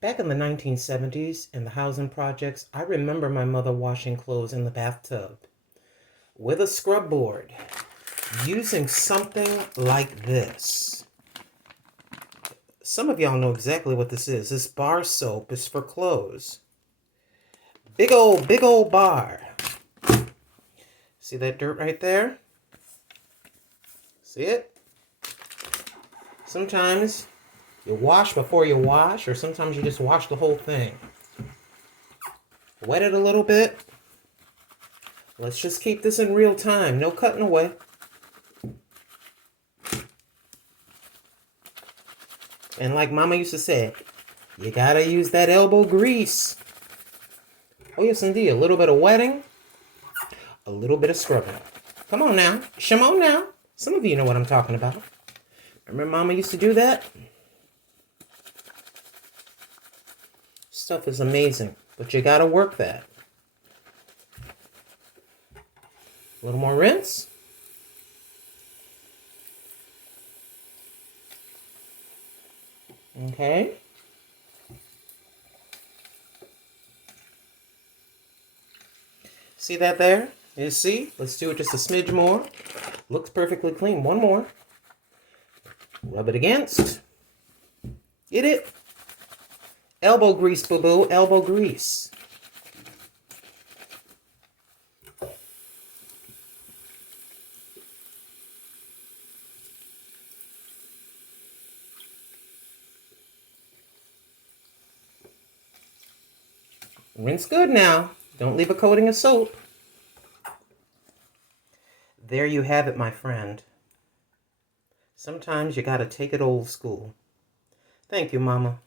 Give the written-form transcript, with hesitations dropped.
Back in the 1970s, in the housing projects, I remember my mother washing clothes in the bathtub with a scrub board using something like this. Some of y'all know exactly what this is. This bar soap is for clothes. Big old bar. See that dirt right there? See it? Sometimes you wash before you wash, or sometimes you just wash the whole thing. Wet it a little bit. Let's just keep this in real time. No cutting away. And like Mama used to say, you gotta use that elbow grease. Oh yes, indeed. A little bit of wetting, a little bit of scrubbing. Come on now. Shimon now. Some of you know what I'm talking about. Remember Mama used to do that? Stuff is amazing, but you gotta work that. A little more rinse. Okay. See that there? You see? Let's do it just a smidge more. Looks perfectly clean. One more. Rub it against. Get it? Elbow grease, boo-boo. Elbow grease. Rinse good now. Don't leave a coating of soap. There you have it, my friend. Sometimes you gotta take it old school. Thank you, Mama.